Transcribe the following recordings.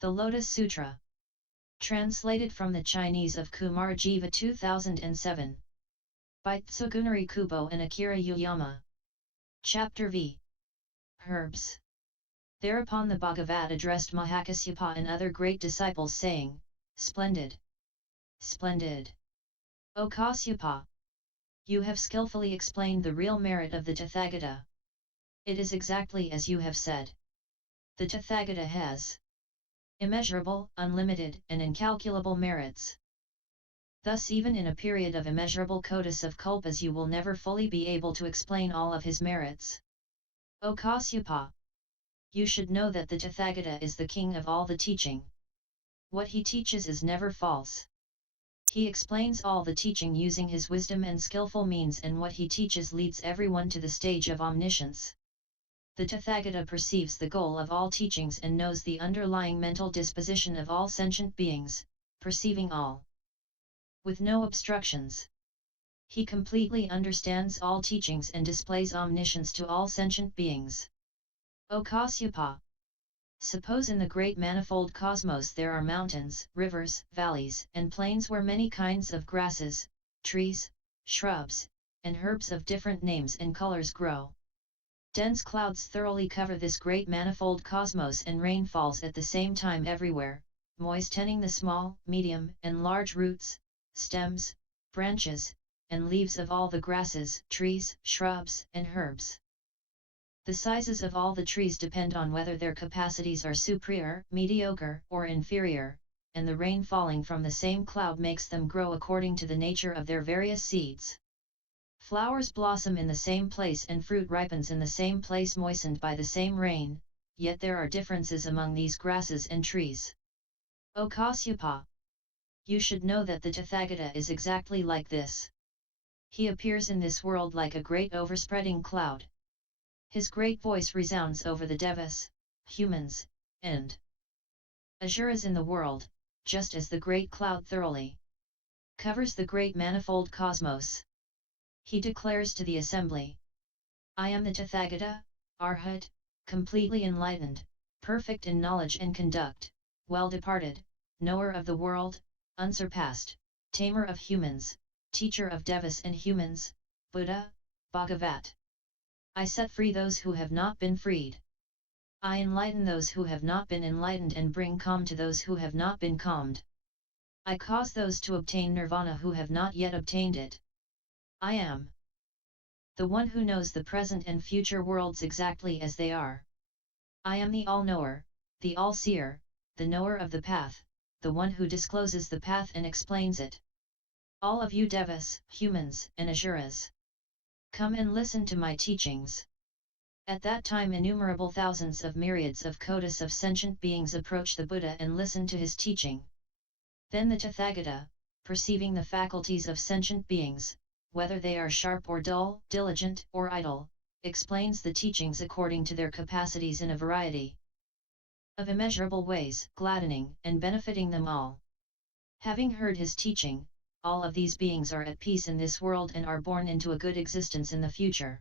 The Lotus Sutra. Translated from the Chinese of Kumar Jiva 2007. By Tsugunari Kubo and Akira Yuyama. Chapter V. Herbs. Thereupon the Bhagavat addressed Mahakasyapa and other great disciples saying, Splendid! Splendid! O Kasyapa! You have skillfully explained the real merit of the Tathagata. It is exactly as you have said. The Tathagata has immeasurable, unlimited, and incalculable merits. Thus even in a period of immeasurable kotis of kalpas you will never fully be able to explain all of his merits. O Kasyapa! You should know that the Tathagata is the king of all the teaching. What he teaches is never false. He explains all the teaching using his wisdom and skillful means, and what he teaches leads everyone to the stage of omniscience. The Tathagata perceives the goal of all teachings and knows the underlying mental disposition of all sentient beings, perceiving all with no obstructions. He completely understands all teachings and displays omniscience to all sentient beings. O Kasyapa! Suppose in the great manifold cosmos there are mountains, rivers, valleys, and plains where many kinds of grasses, trees, shrubs, and herbs of different names and colors grow. Dense clouds thoroughly cover this great manifold cosmos and rain falls at the same time everywhere, moistening the small, medium, and large roots, stems, branches, and leaves of all the grasses, trees, shrubs, and herbs. The sizes of all the trees depend on whether their capacities are superior, mediocre, or inferior, and the rain falling from the same cloud makes them grow according to the nature of their various seeds. Flowers blossom in the same place and fruit ripens in the same place moistened by the same rain, yet there are differences among these grasses and trees. O Kasyapa! You should know that the Tathagata is exactly like this. He appears in this world like a great overspreading cloud. His great voice resounds over the Devas, humans, and asuras in the world, just as the great cloud thoroughly covers the great manifold cosmos. He declares to the assembly, I am the Tathagata, Arhat, completely enlightened, perfect in knowledge and conduct, well departed, knower of the world, unsurpassed, tamer of humans, teacher of Devas and humans, Buddha, Bhagavat. I set free those who have not been freed. I enlighten those who have not been enlightened and bring calm to those who have not been calmed. I cause those to obtain nirvana who have not yet obtained it. I am the one who knows the present and future worlds exactly as they are. I am the all-knower, the all-seer, the knower of the path, the one who discloses the path and explains it. All of you Devas, humans, and asuras, come and listen to my teachings. At that time innumerable thousands of myriads of kotis of sentient beings approach the Buddha and listen to his teaching. Then the Tathagata, perceiving the faculties of sentient beings, whether they are sharp or dull, diligent or idle, explains the teachings according to their capacities in a variety of immeasurable ways, gladdening and benefiting them all. Having heard his teaching, all of these beings are at peace in this world and are born into a good existence in the future.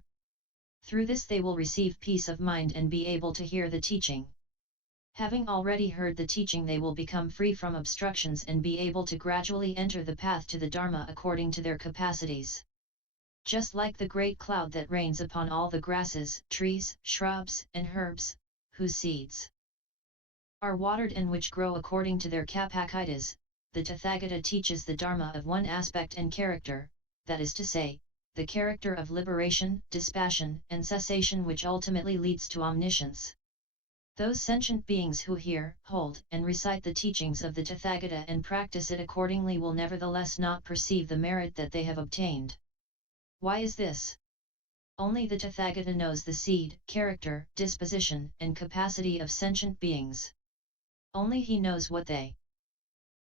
Through this they will receive peace of mind and be able to hear the teaching. Having already heard the teaching they will become free from obstructions and be able to gradually enter the path to the Dharma according to their capacities. Just like the great cloud that rains upon all the grasses, trees, shrubs, and herbs, whose seeds are watered and which grow according to their capacities, the Tathagata teaches the Dharma of one aspect and character, that is to say, the character of liberation, dispassion, and cessation which ultimately leads to omniscience. Those sentient beings who hear, hold, and recite the teachings of the Tathagata and practice it accordingly will nevertheless not perceive the merit that they have obtained. Why is this? Only the Tathagata knows the seed, character, disposition, and capacity of sentient beings. Only he knows what they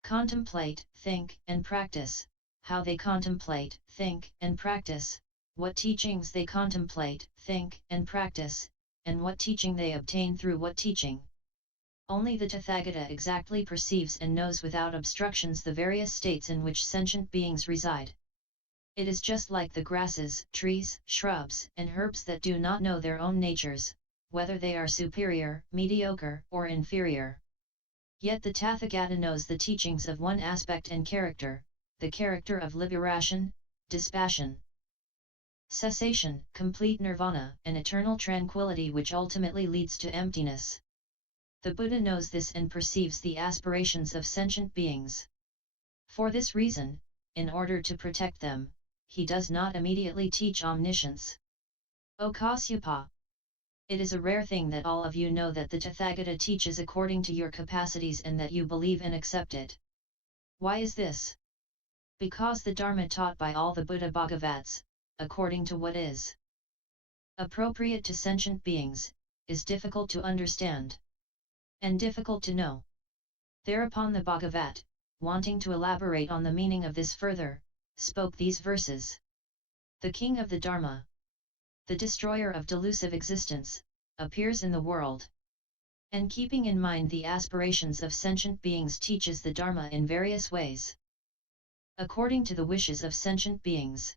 contemplate, think, and practice, how they contemplate, think, and practice, what teachings they contemplate, think, and practice, and what teaching they obtain through what teaching. Only the Tathagata exactly perceives and knows without obstructions the various states in which sentient beings reside. It is just like the grasses, trees, shrubs, and herbs that do not know their own natures, whether they are superior, mediocre, or inferior. Yet the Tathagata knows the teachings of one aspect and character, the character of liberation, dispassion, cessation, complete nirvana, and eternal tranquility which ultimately leads to emptiness. The Buddha knows this and perceives the aspirations of sentient beings. For this reason, in order to protect them, he does not immediately teach omniscience. O Kasyapa! It is a rare thing that all of you know that the Tathagata teaches according to your capacities and that you believe and accept it. Why is this? Because the Dharma taught by all the Buddha Bhagavats, according to what is appropriate to sentient beings, is difficult to understand and difficult to know. Thereupon the Bhagavat, wanting to elaborate on the meaning of this further, spoke these verses. The king of the Dharma, the destroyer of delusive existence, appears in the world, and keeping in mind the aspirations of sentient beings teaches the Dharma in various ways. According to the wishes of sentient beings,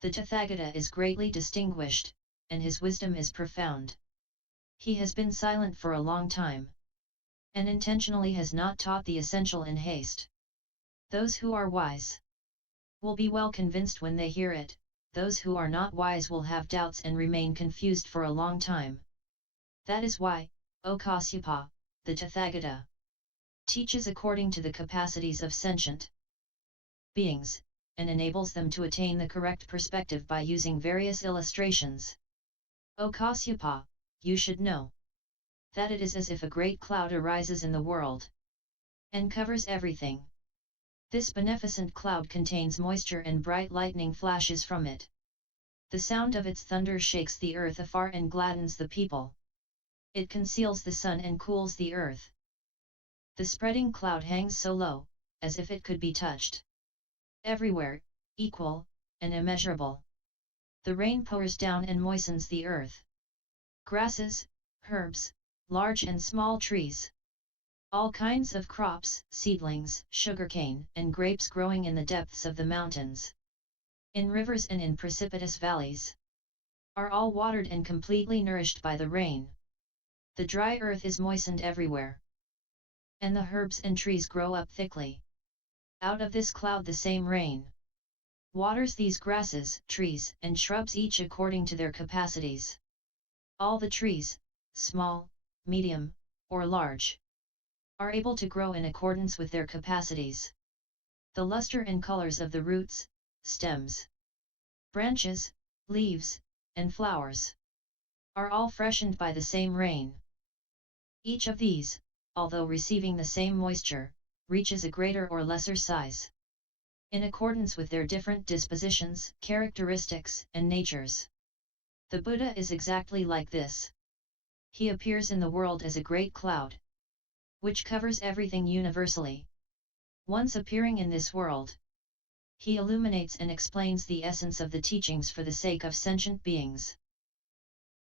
the Tathagata is greatly distinguished, and his wisdom is profound. He has been silent for a long time, and intentionally has not taught the essential in haste. Those who are wise will be well convinced when they hear it, those who are not wise will have doubts and remain confused for a long time. That is why, O Kasyapa, the Tathagata teaches according to the capacities of sentient beings, and enables them to attain the correct perspective by using various illustrations. O Kasyapa, you should know that it is as if a great cloud arises in the world and covers everything. This beneficent cloud contains moisture and bright lightning flashes from it. The sound of its thunder shakes the earth afar and gladdens the people. It conceals the sun and cools the earth. The spreading cloud hangs so low, as if it could be touched. Everywhere, equal, and immeasurable. The rain pours down and moistens the earth. Grasses, herbs, large and small trees. All kinds of crops, seedlings, sugarcane, and grapes growing in the depths of the mountains, in rivers and in precipitous valleys, are all watered and completely nourished by the rain. The dry earth is moistened everywhere, and the herbs and trees grow up thickly. Out of this cloud the same rain waters these grasses, trees, and shrubs each according to their capacities. All the trees, small, medium, or large, are able to grow in accordance with their capacities. The luster and colors of the roots, stems, branches, leaves, and flowers are all freshened by the same rain. Each of these, although receiving the same moisture, reaches a greater or lesser size, in accordance with their different dispositions, characteristics, and natures. The Buddha is exactly like this. He appears in the world as a great cloud, which covers everything universally. Once appearing in this world, he illuminates and explains the essence of the teachings for the sake of sentient beings.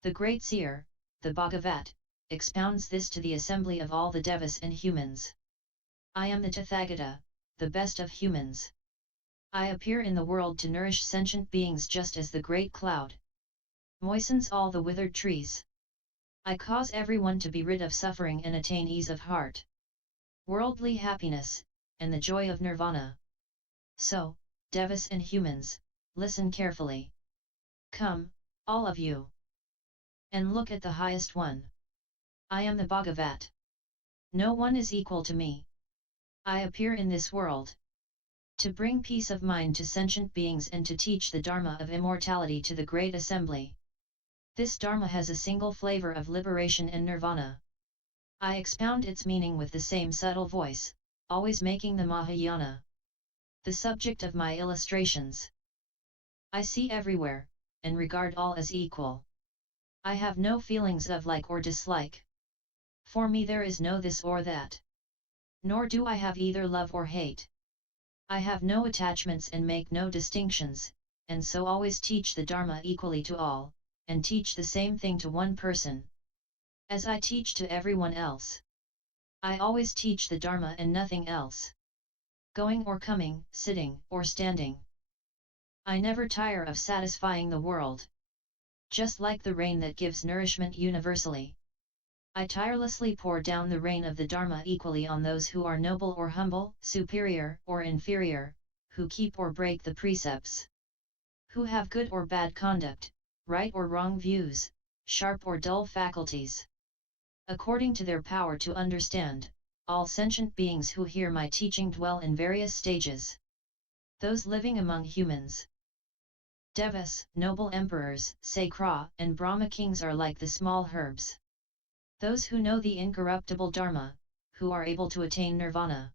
The great seer, the Bhagavat, expounds this to the assembly of all the Devas and humans. I am the Tathagata, the best of humans. I appear in the world to nourish sentient beings just as the great cloud moistens all the withered trees. I cause everyone to be rid of suffering and attain ease of heart, worldly happiness, and the joy of nirvana. So, Devas and humans, listen carefully. Come, all of you, and look at the highest one. I am the Bhagavat. No one is equal to me. I appear in this world to bring peace of mind to sentient beings and to teach the Dharma of immortality to the great assembly. This Dharma has a single flavor of liberation and nirvana. I expound its meaning with the same subtle voice, always making the Mahayana the subject of my illustrations. I see everywhere, and regard all as equal. I have no feelings of like or dislike. For me there is no this or that. Nor do I have either love or hate. I have no attachments and make no distinctions, and so always teach the Dharma equally to all, and teach the same thing to one person, as I teach to everyone else. I always teach the Dharma and nothing else. Going or coming, sitting or standing. I never tire of satisfying the world. Just like the rain that gives nourishment universally. I tirelessly pour down the rain of the Dharma equally on those who are noble or humble, superior or inferior, who keep or break the precepts, who have good or bad conduct, right or wrong views, sharp or dull faculties. According to their power to understand, all sentient beings who hear my teaching dwell in various stages. Those living among humans. Devas, noble emperors, Sakra, and Brahma kings are like the small herbs. Those who know the incorruptible Dharma, who are able to attain nirvana,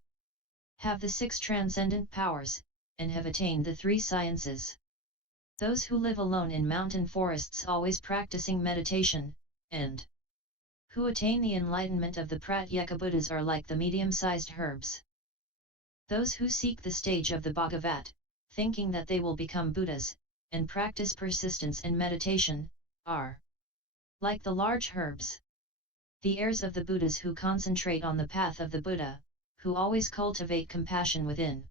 have the 6 transcendent powers, and have attained the 3 sciences. Those who live alone in mountain forests always practicing meditation, and who attain the enlightenment of the pratyekabuddhas are like the medium-sized herbs. Those who seek the stage of the Bhagavat, thinking that they will become Buddhas, and practice persistence and meditation, are like the large herbs. The heirs of the Buddhas who concentrate on the path of the Buddha, who always cultivate compassion within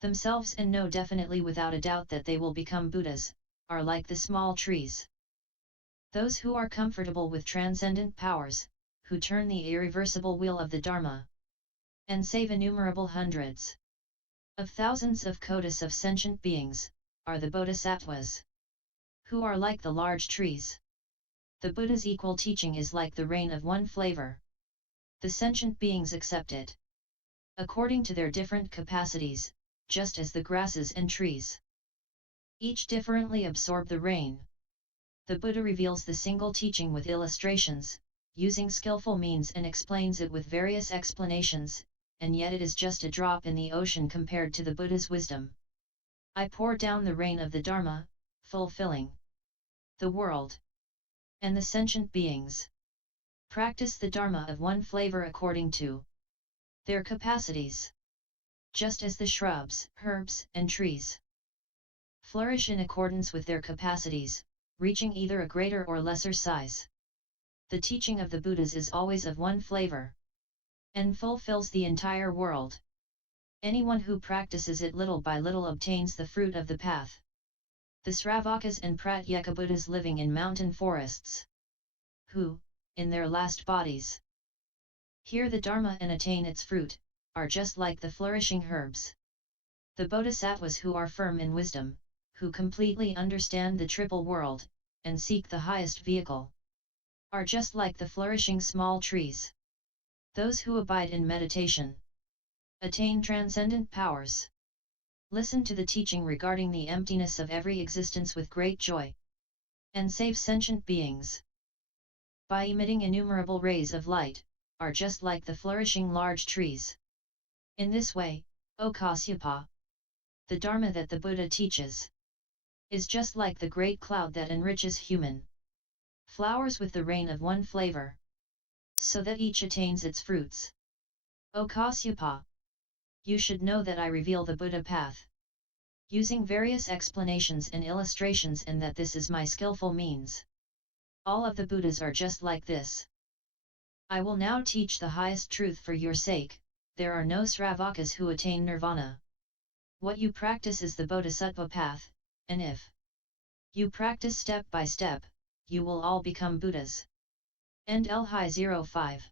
themselves and know definitely without a doubt that they will become Buddhas, are like the small trees. Those who are comfortable with transcendent powers, who turn the irreversible wheel of the Dharma, and save innumerable hundreds of thousands of kotis of sentient beings, are the bodhisattvas, who are like the large trees. The Buddha's equal teaching is like the rain of one flavor. The sentient beings accept it according to their different capacities, just as the grasses and trees each differently absorb the rain. The Buddha reveals the single teaching with illustrations, using skillful means, and explains it with various explanations, and yet it is just a drop in the ocean compared to the Buddha's wisdom. I pour down the rain of the Dharma, fulfilling the world, and the sentient beings practice the Dharma of one flavor according to their capacities, just as the shrubs, herbs, and trees flourish in accordance with their capacities, reaching either a greater or lesser size. The teaching of the Buddhas is always of one flavor, and fulfills the entire world. Anyone who practices it little by little obtains the fruit of the path. The Sravakas and pratyekabuddhas living in mountain forests, who, in their last bodies, hear the Dharma and attain its fruit, are just like the flourishing herbs. The bodhisattvas who are firm in wisdom, who completely understand the triple world, and seek the highest vehicle, are just like the flourishing small trees. Those who abide in meditation attain transcendent powers. Listen to the teaching regarding the emptiness of every existence with great joy, and save sentient beings by emitting innumerable rays of light, are just like the flourishing large trees. In this way, O Kasyapa, the Dharma that the Buddha teaches is just like the great cloud that enriches human flowers with the rain of one flavor, so that each attains its fruits. O Kasyapa, you should know that I reveal the Buddha path, using various explanations and illustrations, and that this is my skillful means. All of the Buddhas are just like this. I will now teach the highest truth for your sake. There are no Sravakas who attain nirvana. What you practice is the Bodhisattva path, and if you practice step by step, you will all become Buddhas. End L. 05